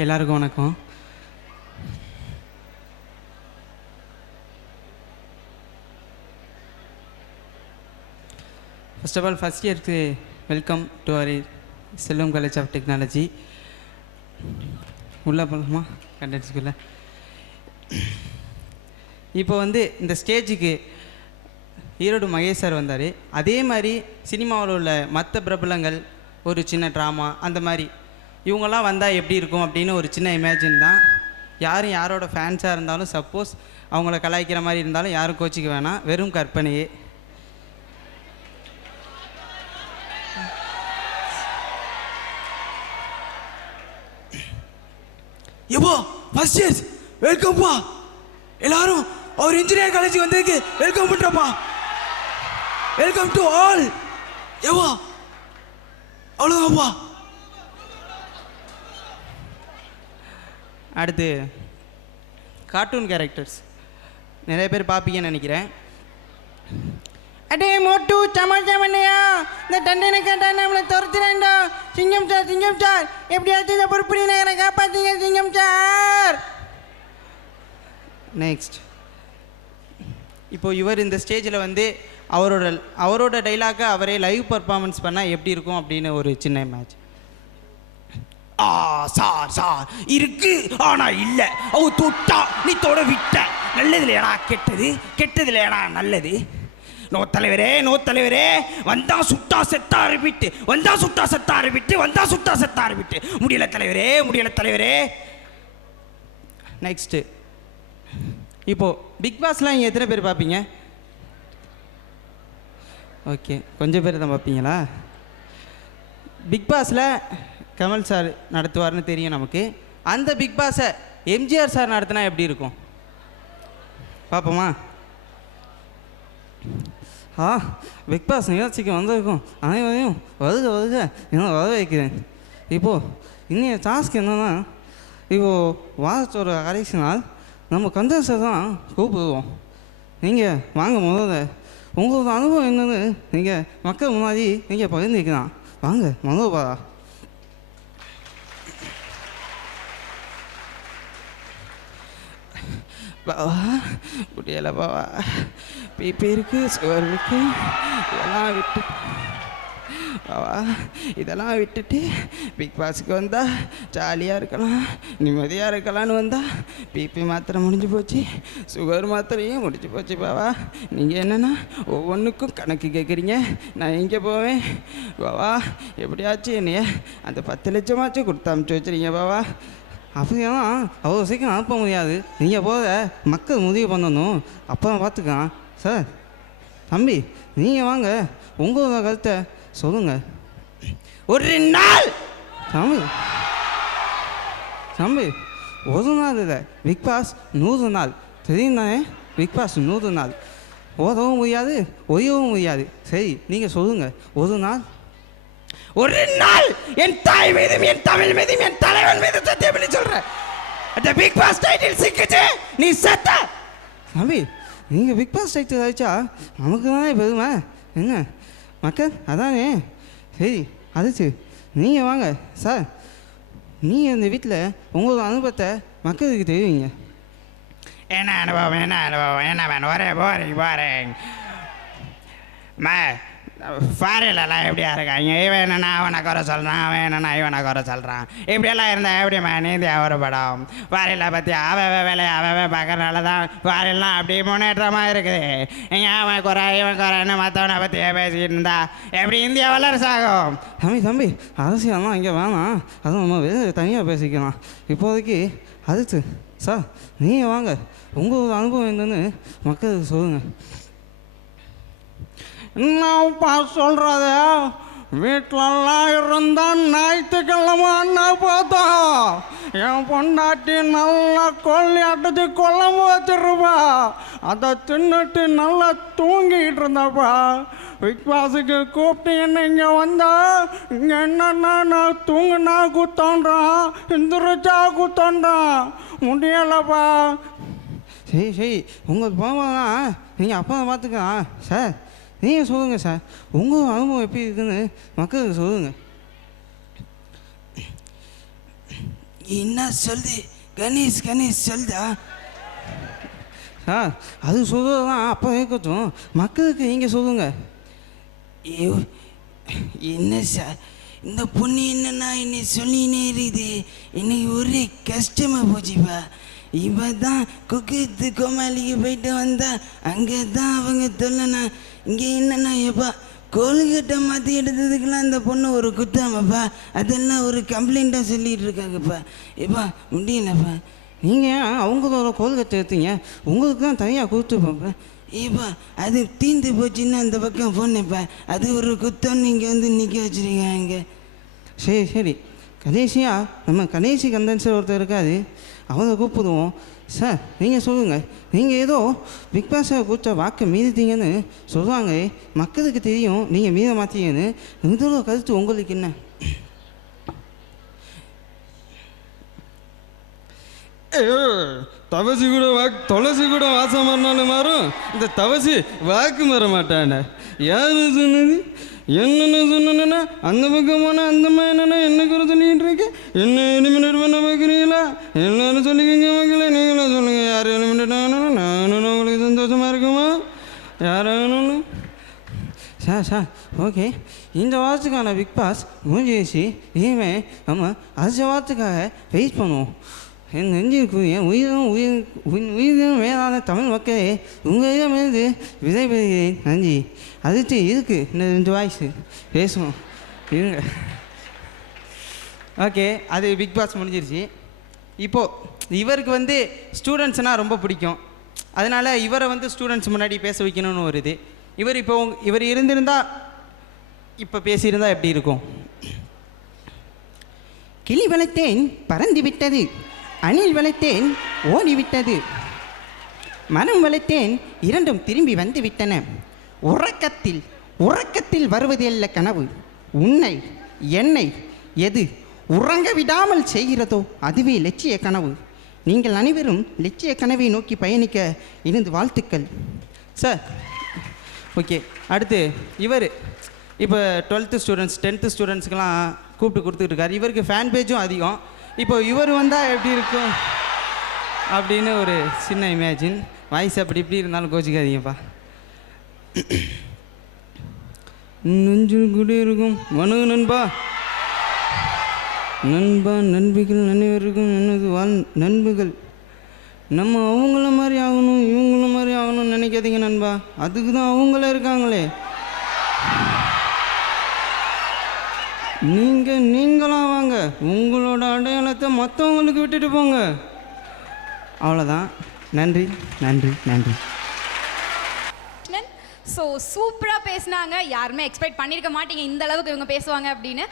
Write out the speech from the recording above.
எல்லாருக்கும் வணக்கம். First of all first இயருக்கு welcome to our Selvam college of technology. உள்ளே போகலாமா கண்டென்ட்ஸ்குள்ளே? இப்போ இந்த ஸ்டேஜுக்கு ஈரோடு மகேஷ் சார் வந்தார். அதே மாதிரி சினிமாவில் உள்ள மற்ற பிரபலங்கள் ஒரு சின்ன ட்ராமா அந்த மாதிரி இவங்கெல்லாம் வந்தால் எப்படி இருக்கும் அப்படின்னு ஒரு சின்ன இமேஜின் தான். யாரும் யாரோட ஃபேன்ஸாக இருந்தாலும் சப்போஸ் அவங்கள கலாய்க்கிற மாதிரி இருந்தாலும் யாரும் கோச்சிக்க வேணாம், வெறும் கற்பனையே. எப்போ ஃபர்ஸ்ட் இயர்ஸ் வெல்கம்ப்பா, எல்லாரும் அவர் இன்ஜினியரிங் காலேஜுக்கு வந்ததுக்கு வெல்கம் பண்ணுறப்பா. Welcome to all. எவ்வா அவ்வளோதான்ப்பா. அடுத்து கார்ட்டூன் கேரக்டர்ஸ் நிறைய பேர் பார்ப்பீங்கன்னு நினைக்கிறேன். அடே மோட்டு சமாச்சாமண்ணையா, இந்த தண்டனை கேட்டால் நம்மளை துரத்துறேன்டா. சிங்கம் சார், சிங்கம் சார், எப்படியாச்சும் இதை பொறுப்படி நகரை காப்பாற்றிங்க சிங்கம் சார். நெக்ஸ்ட், இப்போது இவர் இந்த ஸ்டேஜில் அவரோட டைலாக்கை அவரே லைவ் பர்ஃபார்மன்ஸ் பண்ணால் எப்படி இருக்கும் அப்படின்னு ஒரு சின்ன மேட்ச். சார் இருக்கு ஆனா இல்ல, அவ தொட்டா நீ தொட விட்ட. நல்லதுல ஏடா கெட்டது, கெட்டதுல ஏடா நல்லது. நோ தலைவரே, நோ தலைவரே, வந்தா சுட்டா செத்தா ஆரம்பிட்டு, வந்தா சுட்டா செத்தா ஆரம்பிட்டு, வந்தா சுட்டா செத்தா ஆரம்பிட்டு. முடியல தலைவரே, முடியல தலைவரே. நெக்ஸ்ட்டு, இப்போது பிக் பாஸ்லாம் இங்கே எத்தனை பேர் பார்ப்பீங்க? ஓகே, கொஞ்சம் பேர் தான் பார்ப்பீங்களா? பிக் பாஸில் கமல் சார் நடத்துவார்னு தெரியும் நமக்கு. அந்த பிக் பாஸை எம்ஜிஆர் சார் நடத்தினா எப்படி இருக்கும் பார்ப்போமா? பிக் பாஸ் நிகழ்ச்சிக்கு வந்திருக்கும் அனைவரையும் வருக என்ன வர வைக்கிறேன். இப்போது இன்னைய டாஸ்க் என்னென்னா, இப்போது வாரத்தோட கடைசி நாள் நம்ம கண்டென்ஸை தான் கூப்பிடுவோம். நீங்கள் வாங்க, முதல்ல உங்களோட அனுபவம் என்னன்னு நீங்கள் மக்கள் முன்னாடி நீங்கள் பகிர்ந்துக்கலாம். வாங்க மனோபாரா. பாவா முடியலை பாவா, பிபி இருக்குது, சுகர் இருக்குது, இதெல்லாம் விட்டுட்டு பிக் பாஸுக்கு வந்தால் ஜாலியாக இருக்கலாம், நிம்மதியாக இருக்கலான்னு வந்தால் பிபி மாத்திரை முடிஞ்சு போச்சு, சுகர் மாத்திரையும் முடிஞ்சு போச்சு. பாவா நீங்கள் என்னென்னா ஒவ்வொன்றுக்கும் கணக்கு கேட்குறீங்க, நான் எங்கே போவேன் பாவா? எப்படியாச்சும் என்னைய அந்த 10 லட்சமாச்சும் கொடுத்து அமுச்சு வச்சுருங்க பாவா. அப்படின்னா அவ்வளோ சீக்கிரம் அனுப்ப முடியாது, நீங்கள் போத மக்கள் முடிவு பண்ணணும், அப்போ தான் பார்த்துக்கலாம். சார் தம்பி நீங்கள் வாங்க, உங்களோட கருத்தை சொல்லுங்கள். ஒரு நாள் தம்பி ஒரு நாள் இல்லை, பிக் பாஸ் 100 நாள் தெரியும் தானே? பிக் பாஸ் 100 நாள் ஓதவும் முடியாது, ஒய்யவும் முடியாது. சரி நீங்கள் சொல்லுங்கள், ஒரு நாள் என் தாய் மீதும் என் தமிழ் மீதும் என் தலைவன் மீது சத்தியம் பண்ணி சொல்கிறேன், அந்த பிக் பாஸ் டைட்டில் சிக்கிச்சு நீ செத்த. தம்பி நீங்கள் பிக் பாஸ் டைட்டில் ஆயிடுச்சா நமக்கு தானே பெருமை, என்ன மக்கள் அதானே? சரி அதுச்சு நீங்கள் வாங்க சார், நீங்கள் இந்த வீட்டில் உங்களோட அனுபவத்தை மக்களுக்கு தெரிவிங்க. என்ன அனுபவம், என்ன அனுபவம், என்ன வேணும்? போறேன் ஃபாரின்லாம் எப்படியா இருக்காங்க? இவன் என்னன்னா அவனை குறை சொல்கிறான், அவன் என்னன்னா இவனை குறை சொல்கிறான். இப்படியெல்லாம் இருந்தால் எப்படிம்மா நீந்தியா ஒரு படம்? ஃபாரினில் பற்றி வேலையை பார்க்கறனால தான் ஃபாரின்லாம் அப்படி முன்னேற்றமாக இருக்குது. இங்கே அவன் குறை இவன் குறைன்னு மற்றவனை பற்றியே பேசிக்கிட்டு இருந்தா எப்படி இந்தியா வல்லரசு ஆகும்? தம்பி அரசியல்லாம் இங்கே வேணாம், அதுவும் நம்ம வெளியே தனியாக பேசிக்கலாம். இப்போதைக்கு அதுக்கு சார் நீங்கள் வாங்க, உங்களோட அனுபவம் என்னன்னு மக்களுக்கு சொல்லுங்கள். என்னப்பா சொல்கிறத? வீட்டிலலாம் இருந்தால் ஞாயிற்றுக்கிழமை அண்ணா பார்த்தா என் பொண்டாட்டி நல்லா கொல்லி அடிச்சு குழம்பு வச்சிருப்பா, அதை தின்னுட்டு நல்லா தூங்கிக்கிட்டு இருந்தப்பா. பிக் பாஸுக்கு கூப்பிட்டு என்ன இங்கே வந்தா இங்கே என்னன்னா நான் தூங்குனா குத்தோன்றான், எந்திரிச்சா குத்தோன்றான், முடியலைப்பா. சரி உங்களுக்கு போவாங்க, நீங்கள் அப்பா பார்த்துக்கலாம் சார். நீங்கள் சொல்லுங்கள் சார், உங்கள் அனுபவம் எப்படி இருக்குன்னு மக்களுக்கு சொல்லுங்கள். என்ன சொல்லுது கணேஷ் சொல்லுதா? சார் அது சொல்கிறது தான் அப்போ இருக்கட்டும், மக்களுக்கு நீங்கள் சொல்லுங்கள். ஐயோ என்ன சார் இந்த பொண்ணு என்னன்னா என்னை சொல்லினே இருக்குது. எனக்கு ஒரே கஷ்டமாக போச்சுப்பா. இப்போ தான் குக்கித்து கோமாளிக்கு போயிட்டு வந்தா அங்கே தான் அவங்க தொல்லனா. இங்கே என்னன்னா எப்பா கோல்கட்டை மாற்றி எடுத்ததுக்கெல்லாம் இந்த பொண்ணு ஒரு குத்தாமப்பா, அதெல்லாம் ஒரு கம்ப்ளைண்ட்டாக சொல்லிகிட்டு இருக்காங்கப்பா. எப்பா முடியலப்பா. நீங்கள் அவங்களோட கோல்கட்டை எடுத்தீங்க, உங்களுக்கு தான் தனியாக கொடுத்துப்பேன். ஏப்பா அது தீந்து போச்சுன்னா அந்த பக்கம் போனேப்பா, அது ஒரு குத்தம் நீங்கள் வந்து நிற்க வச்சுருக்காங்க. சரி கணேசியாக நம்ம கணேசி கண்டென்சர் ஒருத்தர் இருக்காது, அவரை கூப்பிடுவோம். சார் நீங்கள் சொல்லுங்கள், நீங்கள் ஏதோ பிக் பாஸை கூப்பிட்ட வாக்கை மீறிட்டீங்கன்னு சொல்கிறாங்க, மக்களுக்கு தெரியும் நீங்கள் மீற மாட்டீங்கன்னு. இதோட கருத்து உங்களுக்கு என்ன? தவசி கூட துளசி கூட வாசம் மாறினாலும் மாறும், இந்த தவசி வாக்கு மாற மாட்டாண்ட. யாரு சொன்னது? என்னென்ன சொன்னா அந்த பக்கம் போனால் அந்த மாதிரி என்னென்னா என்ன கூட சொல்லிக்கிட்டு இருக்கு. என்ன எலிமினேட் பண்ண பார்க்குறீங்களா? எல்லாரும் சொல்லிக்கோங்க மக்களே, நீங்களும் சொல்லுங்கள். யார் எலிமினேட் ஆகணும்? நானும் உங்களுக்கு சந்தோஷமாக இருக்குமா? யாராகணும்னு சார் ஓகே, இந்த வாரத்துக்கான பிக் பாஸ் முடிஞ்சிச்சு. இனிமேல் நம்ம அடுத்த வாரத்துக்காக வெயிட் பண்ணுவோம். என் நெஞ்சிற்குரிய உயிரும் மேலான தமிழ் மக்களே, உங்களிடமிருந்து விடைபெறுகிறேன். நன்றி. அடுத்து இருக்குது இந்த 2 வாய்ஸு பேசுவோம் இருங்க. ஓகே, அது பிக் பாஸ் முடிஞ்சிருச்சு. இப்போது இவருக்கு வந்து ஸ்டூடெண்ட்ஸ்னால் ரொம்ப பிடிக்கும், அதனால் இவரை வந்து ஸ்டூடெண்ட்ஸ் முன்னாடி பேச வைக்கணும்னு ஒரு இது. இவர் இருந்திருந்தால் இப்போ பேசியிருந்தால் எப்படி இருக்கும்? கிளி வளர்த்தேன் பறந்து விட்டது, அணில் வளர்த்தேன் ஓடிவிட்டது, மரம் வளர்த்தேன் இரண்டும் திரும்பி வந்து விட்டன. உறக்கத்தில் வருவது அல்ல கனவு, உன்னை என்னை எது உறங்க விடாமல் செய்கிறதோ அதுவே லட்சிய கனவு. நீங்கள் அனைவரும் லட்சிய கனவை நோக்கி பயணிக்க இருந்து வாழ்த்துக்கள். சார் ஓகே, அடுத்து இவர் இப்போ 12th ஸ்டூடெண்ட்ஸ் 10th ஸ்டூடெண்ட்ஸ்க்கெலாம் கூப்பிட்டு கொடுத்துட்டு இருக்காரு. இவருக்கு ஃபேன் பேஜும் அதிகம். இப்போ இவர் வந்தால் எப்படி இருக்கும் அப்படின்னு ஒரு சின்ன இமேஜின். வாய்ஸ் அப்படி இப்படி இருந்தாலும் கோச்சிக்காதீங்கப்பா. நெஞ்சில் கூட இருக்கும் மனு நண்பா நண்பிகள் அனைவருக்கும் எனது நண்புகள். நம்ம அவங்கள மாதிரி ஆகணும் இவங்கள மாதிரி ஆகணும்னு நினைக்காதீங்க நண்பா, அதுக்கு தான் அவங்களே இருக்காங்களே. நீங்களாம் வாங்க, உங்களோட அடையாளத்தை மற்றவங்களுக்கு விட்டுட்டு போங்க. அவ்வளோதான். நன்றி. ஸோ சூப்பராக பேசினாங்க. யாருமே எக்ஸ்பெக்ட் பண்ணியிருக்க மாட்டீங்க இந்த அளவுக்கு இவங்க பேசுவாங்க அப்படின்னு.